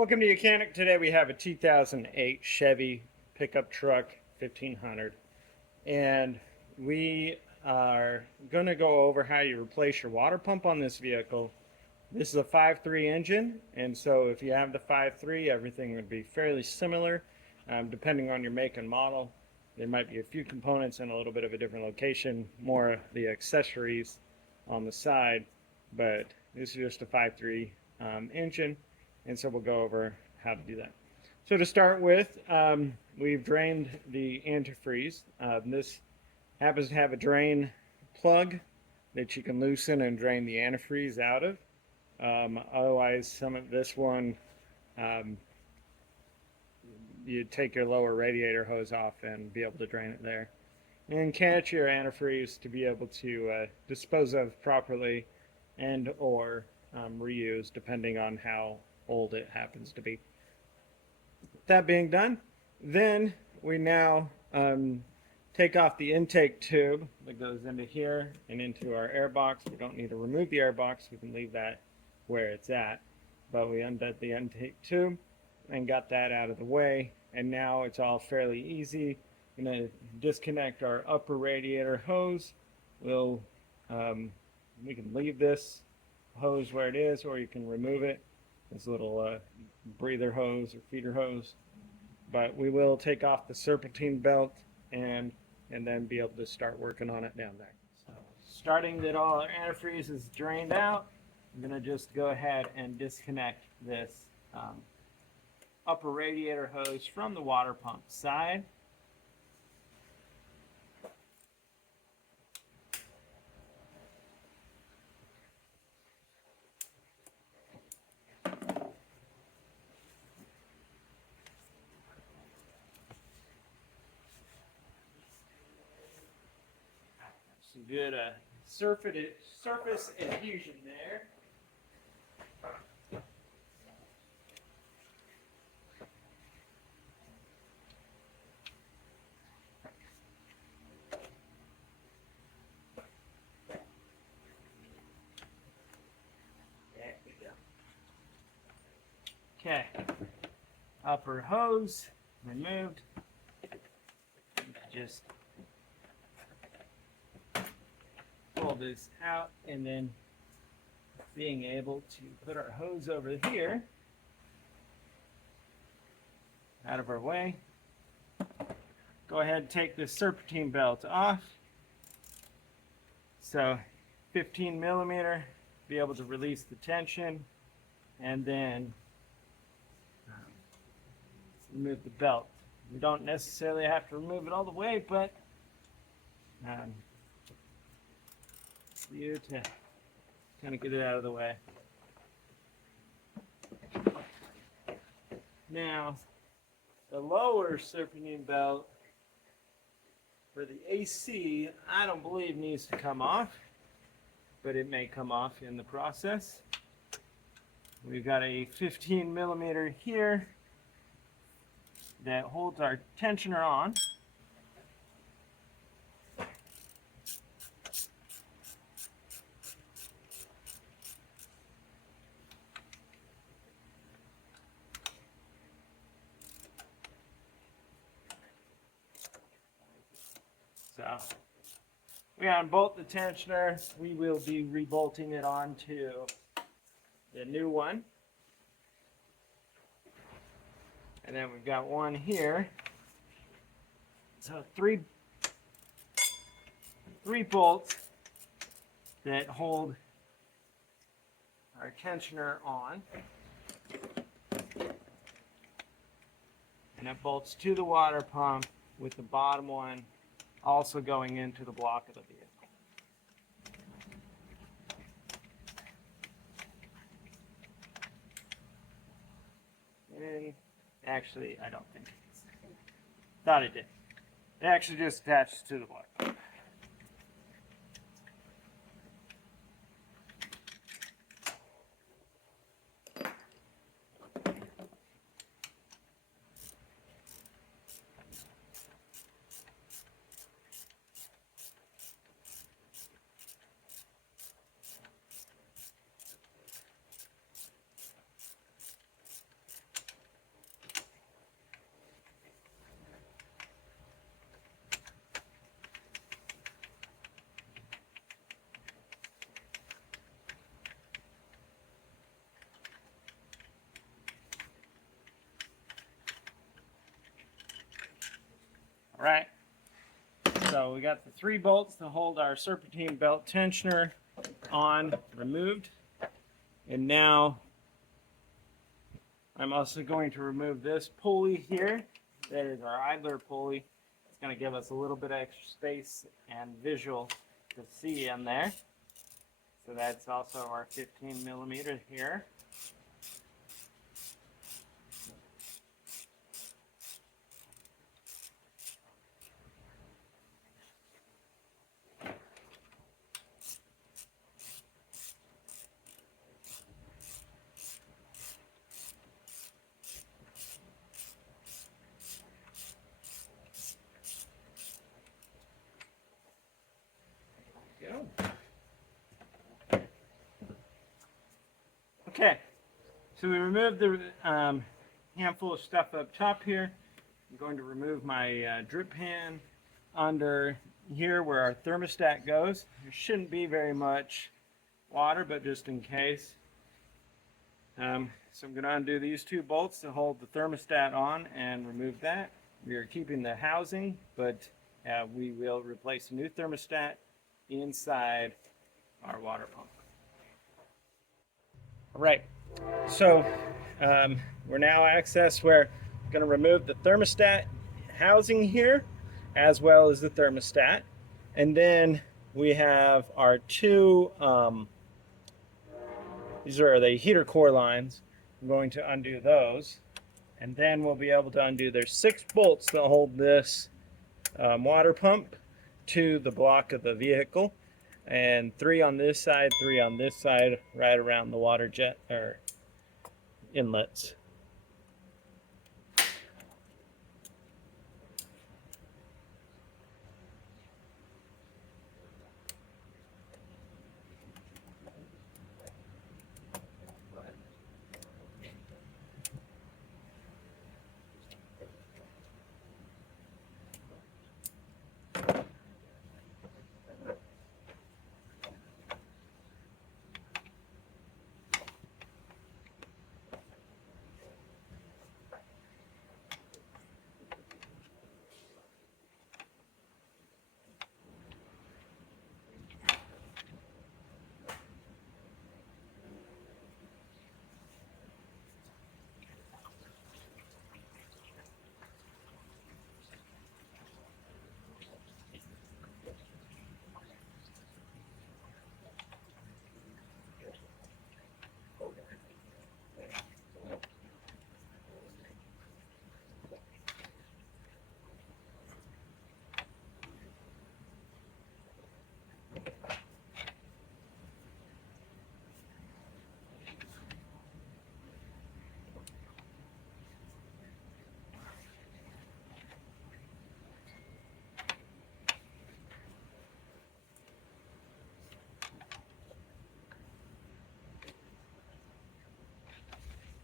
Welcome to Mechanic. Today we have a 2008 Chevy pickup truck 1500, and we are going to go over how you replace your water pump on this vehicle. This is a 5.3 engine, and so if you have the 5.3, everything would be fairly similar. Depending on your make and model, there might be a few components in a little bit of a different location, more of the accessories on the side, but this is just a 5.3 engine. And so we'll go over how to do that. So to start with, we've drained the antifreeze. This happens to have a drain plug that you can loosen and drain the antifreeze out of. Otherwise, some of this one, you take your lower radiator hose off and be able to drain it there. And catch your antifreeze to be able to dispose of properly and or reuse depending on how old it happens to be. That being done, then we now take off the intake tube that goes into here and into our air box. We don't need to remove the air box, we can leave that where it's at, but we undid the intake tube and got that out of the way, and now it's all fairly easy. I'm going to disconnect our upper radiator hose. We can leave this hose where it is, or you can remove it. This little breather hose or feeder hose, but we will take off the serpentine belt and then be able to start working on it down there. So starting that all our antifreeze is drained out, I'm going to just go ahead and disconnect this upper radiator hose from the water pump side. Some good surface adhesion there. There we go. Okay, upper hose removed. Just pull this out, and then being able to put our hose over here out of our way. Go ahead and take this serpentine belt off. So 15 millimeter, be able to release the tension, and then remove the belt. We don't necessarily have to remove it all the way, but you to kind of get it out of the way. Now, the lower serpentine belt for the AC, I don't believe needs to come off, but it may come off in the process. We've got a 15 millimeter here that holds our tensioner on. So we unbolt the tensioner. We will be rebolting it onto the new one. And then we've got one here. So three bolts that hold our tensioner on. And it bolts to the water pump, with the bottom one also going into the block of the vehicle. And actually, I don't think it is. Thought it did. It actually just attaches to the block. All right. So we got the 3 bolts to hold our serpentine belt tensioner on removed. And now I'm also going to remove this pulley here. That is our idler pulley. It's going to give us a little bit of extra space and visual to see in there. So that's also our 15 millimeter here. Okay, so we removed the handful of stuff up top here. I'm going to remove my drip pan under here where our thermostat goes. There shouldn't be very much water, but just in case. So I'm going to undo these 2 bolts to hold the thermostat on and remove that. We are keeping the housing, but we will replace a new thermostat inside our water pump. All right, so we're now accessed where I'm going to remove the thermostat housing here as well as the thermostat. And then we have our 2, these are the heater core lines. I'm going to undo those. And then we'll be able to undo, there's 6 bolts that hold this water pump to the block of the vehicle. And 3 on this side, 3 on this side, right around the water jet or inlets.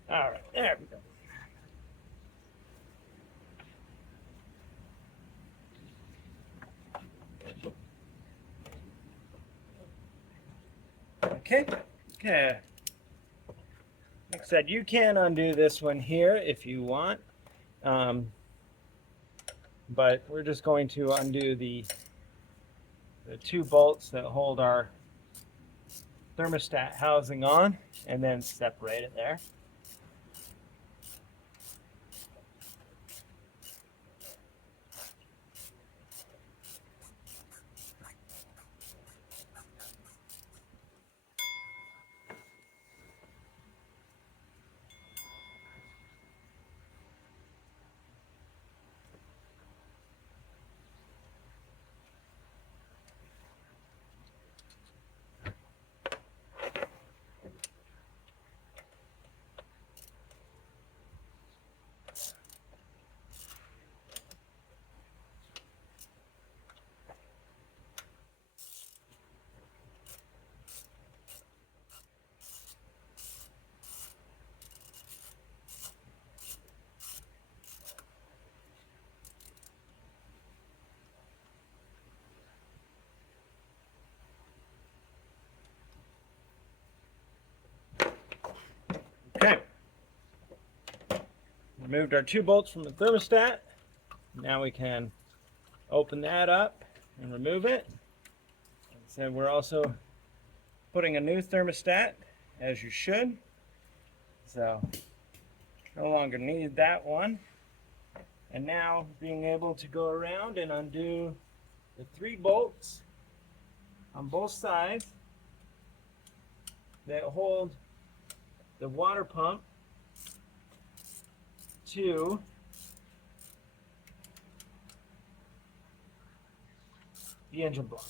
All right, there we go. Okay. Like I said, you can undo this one here if you want. But we're just going to undo the 2 bolts that hold our thermostat housing on and then separate it there. Okay. Removed our 2 bolts from the thermostat. Now we can open that up and remove it. So we're also putting a new thermostat, as you should. So no longer need that one. And now being able to go around and undo the 3 bolts on both sides that hold the water pump to the engine block.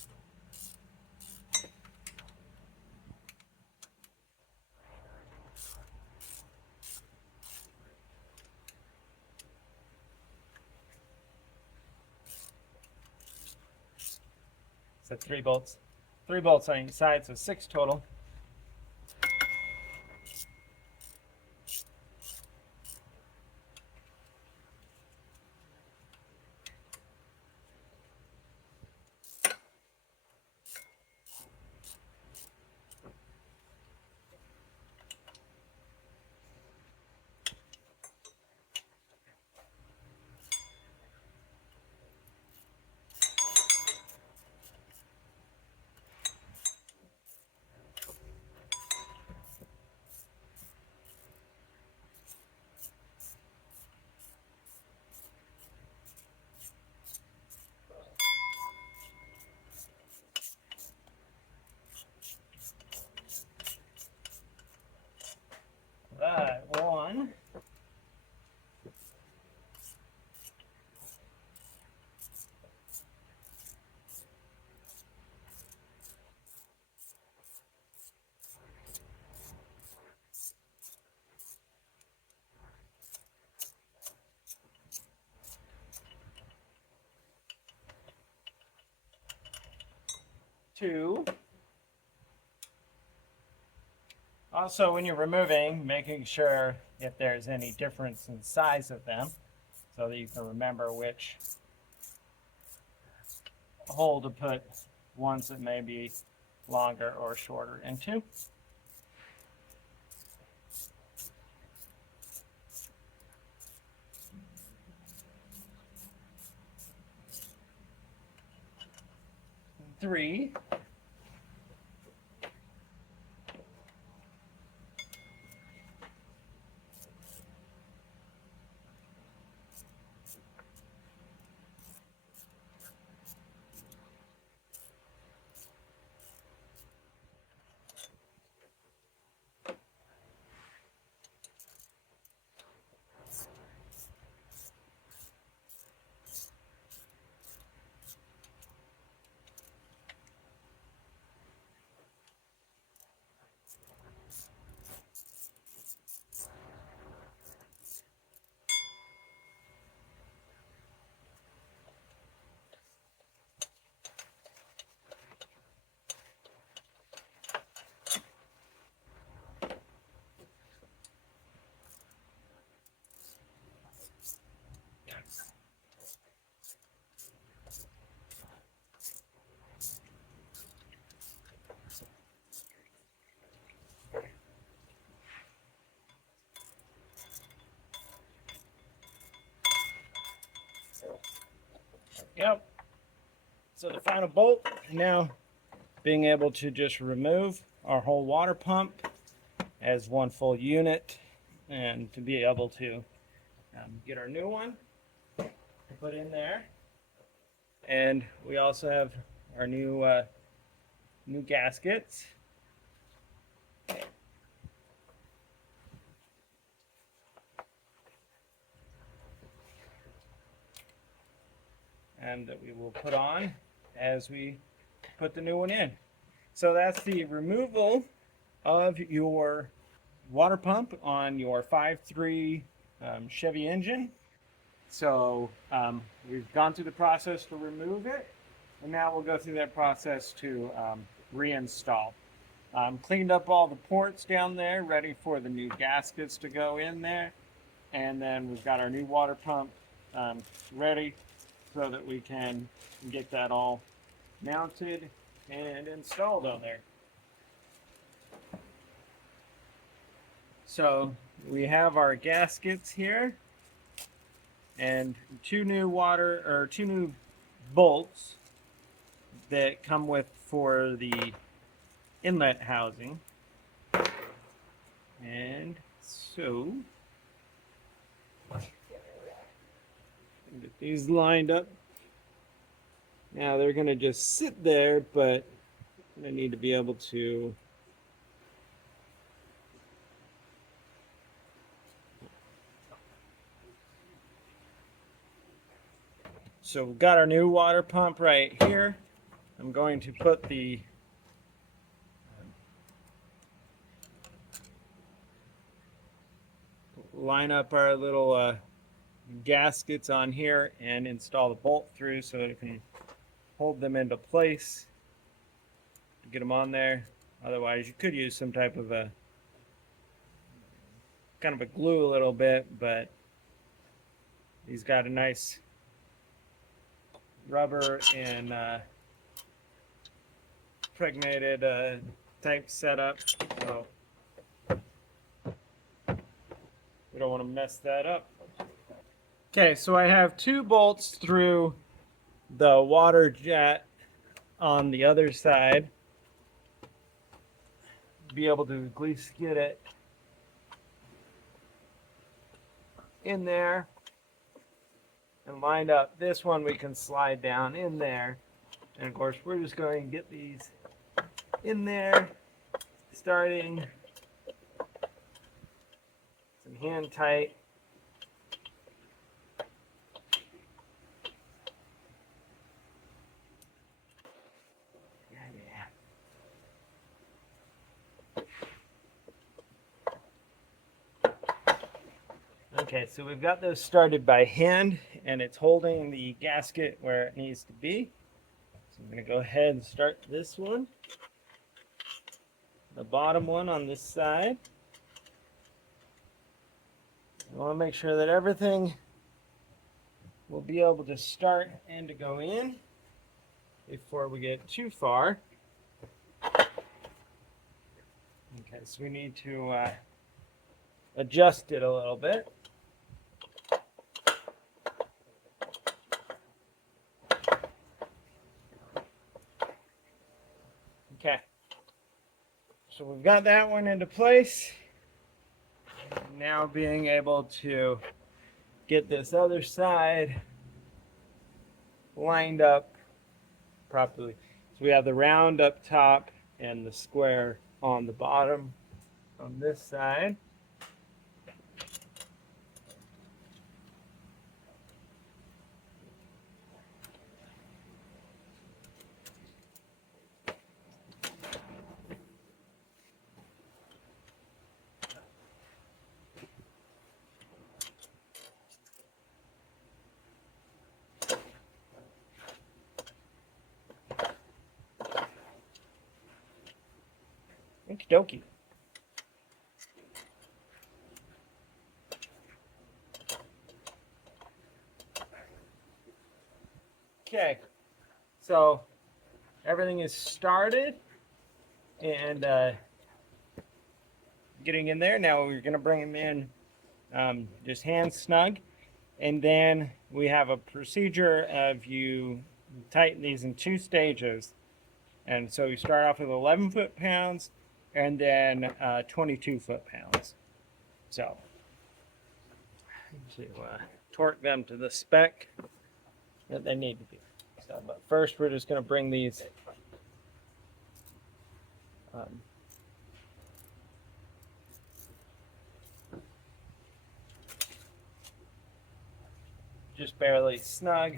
So 3 bolts. 3 bolts on each side, so 6 total. Right, 1. 2. Also, when you're removing, making sure if there's any difference in size of them, so that you can remember which hole to put ones that may be longer or shorter into. Three. Yep. So the final bolt, now being able to just remove our whole water pump as one full unit, and to be able to get our new one put in there. And we also have our new new gaskets. And that we will put on as we put the new one in. So that's the removal of your water pump on your 5.3 Chevy engine. So we've gone through the process to remove it, and now we'll go through that process to reinstall. Cleaned up all the ports down there, ready for the new gaskets to go in there, and then we've got our new water pump ready so that we can get that all mounted and installed on there. So we have our gaskets here and two new bolts that come with for the inlet housing. And so get these lined up. Now they're going to just sit there, but I need to be able to so we've got our new water pump right here. I'm going to put the line up our little gaskets on here and install the bolt through so that it can hold them into place to get them on there. Otherwise, you could use some type of a kind of a glue a little bit, but he's got a nice rubber and impregnated type setup, so we don't want to mess that up. Okay, so I have 2 bolts through the water jet on the other side. Be able to at least get it in there and lined up. This one we can slide down in there, and of course we're just going to get these in there, starting some hand tight. Okay, so we've got those started by hand, and it's holding the gasket where it needs to be. So I'm going to go ahead and start this one, the bottom one on this side. I want to make sure that everything will be able to start and to go in before we get too far. Okay, so we need to adjust it a little bit. Okay, so we've got that one into place. Now being able to get this other side lined up properly. So we have the round up top and the square on the bottom on this side. Okie dokie. Okay, so everything is started and getting in there. Now we're going to bring them in just hand snug, and then we have a procedure of you tighten these in 2 stages. And so you start off with 11 foot-pounds and then 22 foot-pounds. So to torque them to the spec that they need to be. So, but first we're just going to bring these just barely snug.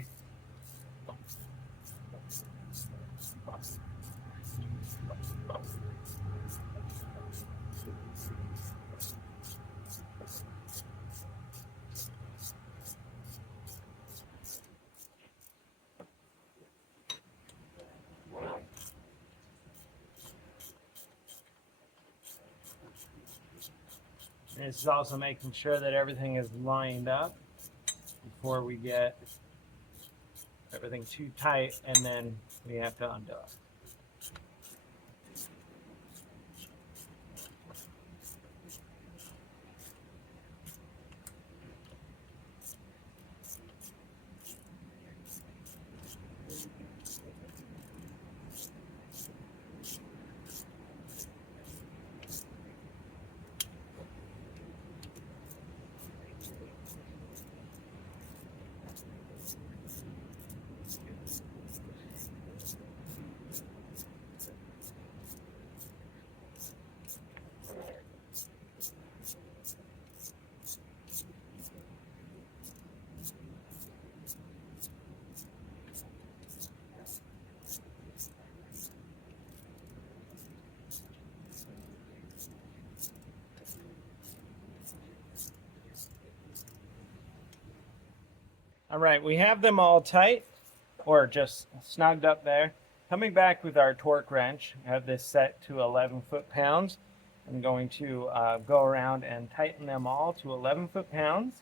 And this is also making sure that everything is lined up before we get everything too tight, and then we have to undo it. All right, we have them all tight or just snugged up there. Coming back with our torque wrench, I have this set to 11 foot-pounds. I'm going to go around and tighten them all to 11 foot-pounds.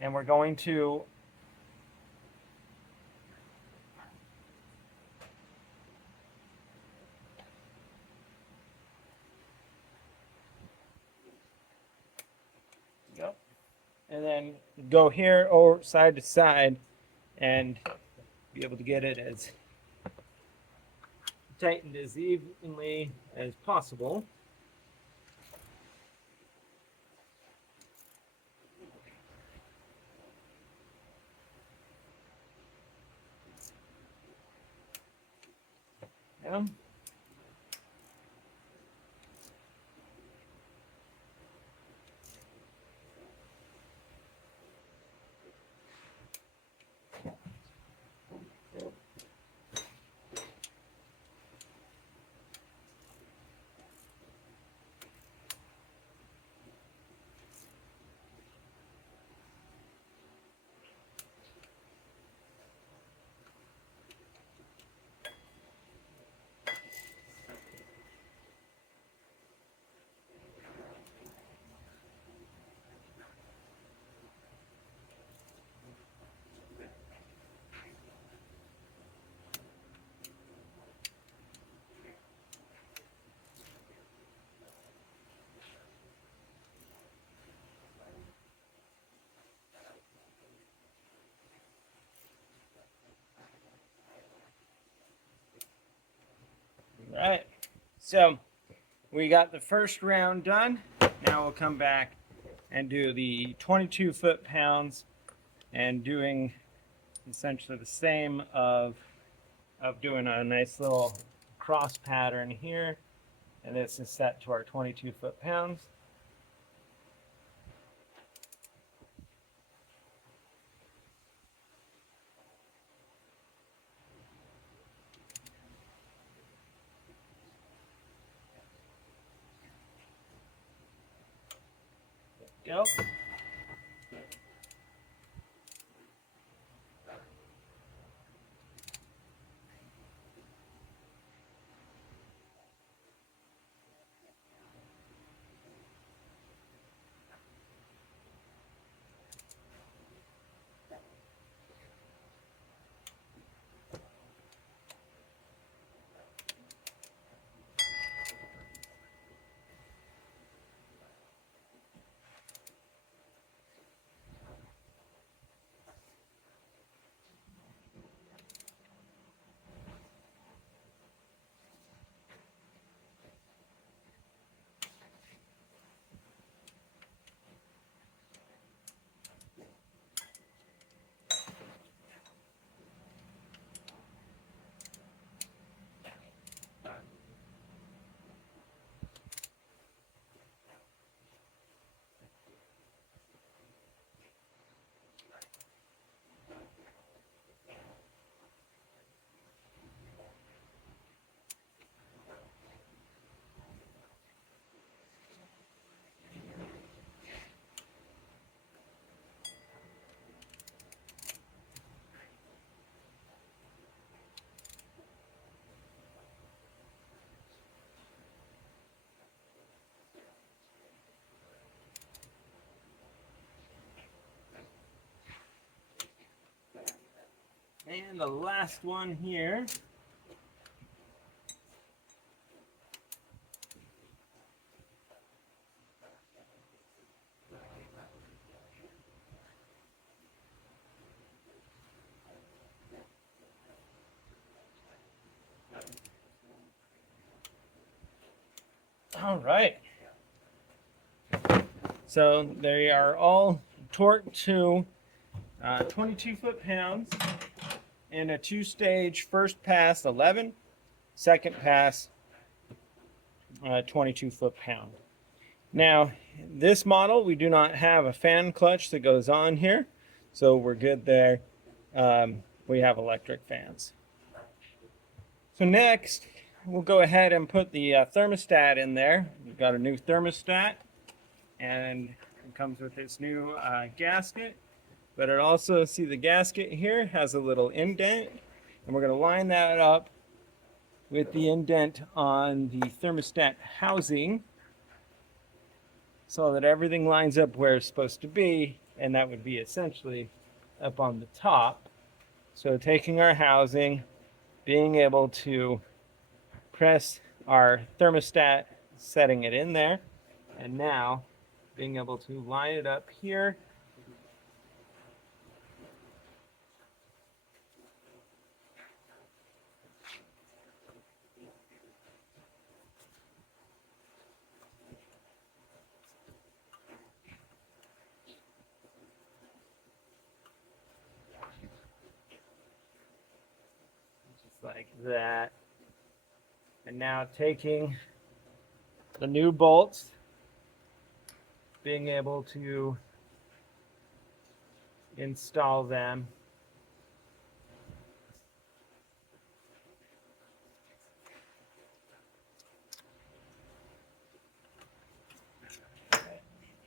And we're going to and then go here or side to side and be able to get it as tightened as evenly as possible. Yeah. All right, so we got the first round done. Now we'll come back and do the 22 foot-pounds and doing essentially the same of doing a nice little cross pattern here. And this is set to our 22 foot-pounds. Go. And the last one here. All right. So they are all torqued to 22 foot-pounds in a two-stage first pass 11, second pass 22 foot-pound. Now, this model, we do not have a fan clutch that goes on here, so we're good there. We have electric fans. So next, we'll go ahead and put the thermostat in there. We've got a new thermostat. and it comes with its new gasket. But it also, see the gasket here has a little indent, and we're going to line that up with the indent on the thermostat housing so that everything lines up where it's supposed to be, and that would be essentially up on the top. So taking our housing, being able to press our thermostat, setting it in there, and now being able to line it up here. Just like that. And now taking the new bolts, being able to install them.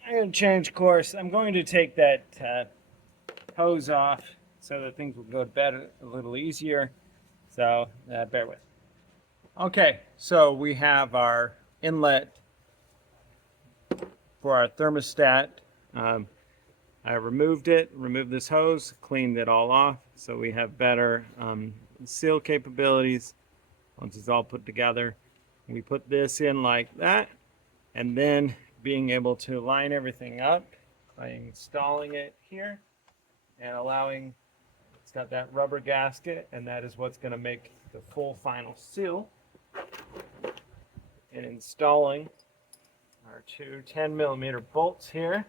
I'm going to change course. I'm going to take that hose off so that things will go to bed a little easier. So bear with. Okay, so we have our inlet for our thermostat. I removed this hose, cleaned it all off, so we have better seal capabilities once it's all put together. We put this in like that, and then being able to line everything up by installing it here and allowing, it's got that rubber gasket, and that is what's going to make the full final seal. And installing our two 10mm bolts here.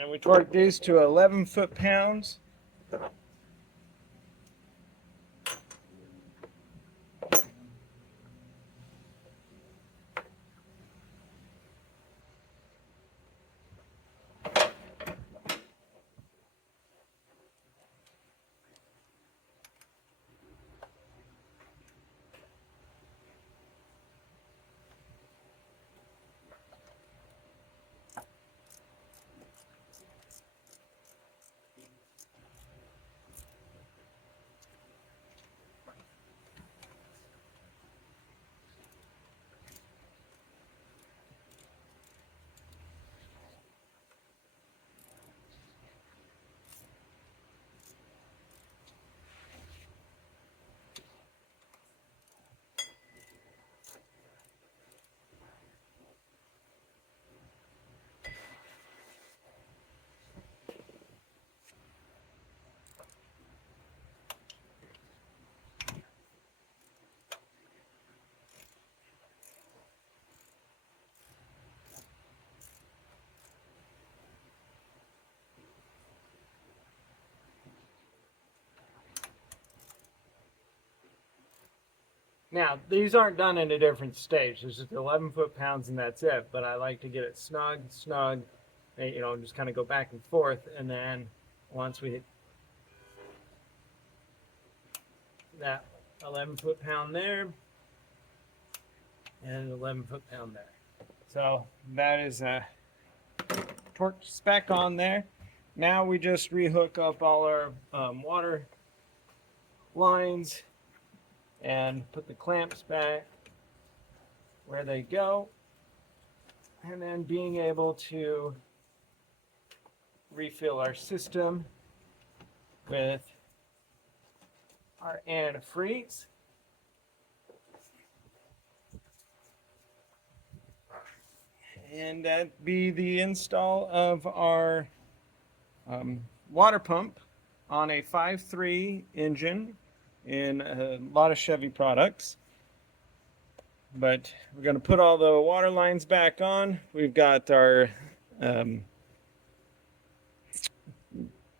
And we torque these to 11 foot-pounds. Now, these aren't done in a different stage. There's just 11 foot-pounds and that's it. But I like to get it snug, just kind of go back and forth. And then once we hit that 11 foot-pound there and 11 foot-pound there. So that is a torque spec on there. Now we just rehook up all our water lines and put the clamps back where they go, and then being able to refill our system with our antifreeze. And that'd be the install of our water pump on a 5.3 engine in a lot of Chevy products. But we're going to put all the water lines back on. We've got our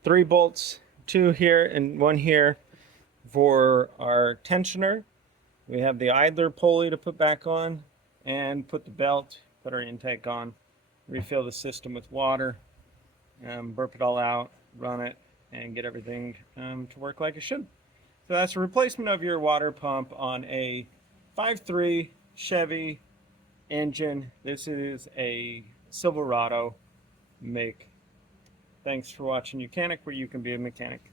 3 bolts, 2 here and 1 here for our tensioner. We have the idler pulley to put back on, and put the belt, put our intake on, refill the system with water, burp it all out, run it, and get everything to work like it should. So that's a replacement of your water pump on a 5.3 Chevy engine. This is a Silverado make. Thanks for watching Mechanic, where you can be a mechanic.